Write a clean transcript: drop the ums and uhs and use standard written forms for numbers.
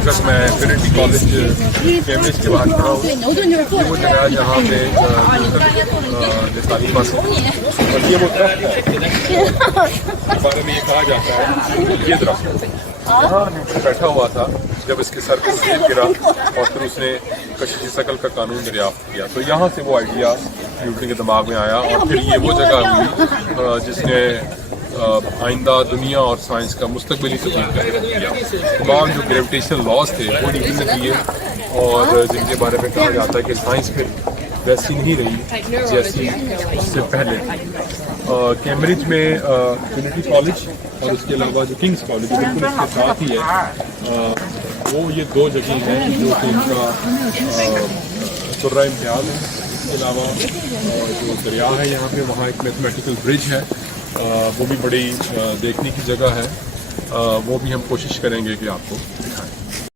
वक्त मैं Trinity college Cambridge के बाहर खड़ा हूँ। ये वो जगह है जहाँ पे निशानी पास और ये वो दरख्त है इसके बारे में ये कहा जाता है ये दरख्त यहाँ न्यूटन बैठा हुआ था जब इसके सर पे सेब गिरा और फिर उसने कशिश शकल का कानून दरियाफ्त किया। तो यहाँ से वो आइडिया न्यूटन के दिमाग में आया और फिर ये वो जगह हुई जिसने आइंदा दुनिया और साइंस का मुस्तकबिली तब्दील कर दिया। तमाम जो ग्रेविटेशनल लॉज थे वो न्यूटन ने दिए और जिनके बारे में कहा जाता है कि साइंस फिर वैसी नहीं रही जैसी उससे पहले। कैम्ब्रिज में ट्रिनिटी कॉलेज और उसके अलावा जो किंग्स कॉलेज बिल्कुल इसके साथ ही है वो ये दो जगह हैं जो कि इनका शुर्रा इम्तियाज़ है। इसके अलावा जो दरिया है यहाँ पे वहाँ एक मैथमेटिकल ब्रिज है वो भी बड़ी देखने की जगह है वो भी हम कोशिश करेंगे कि आपको दिखाएं।